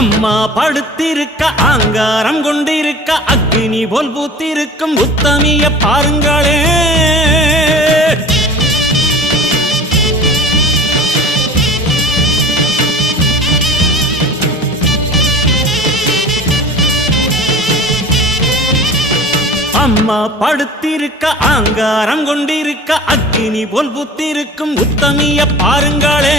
அம்மா படுத்திருக்க ஆங்காரம் கொண்டிருக்க அக்னி போல் பூத்திருக்கும் உத்தமிய பாருங்களே. அம்மா படுத்திருக்க ஆங்காரம் கொண்டிருக்க அக்னி போல் பூத்திருக்கும் உத்தமிய பாருங்களே.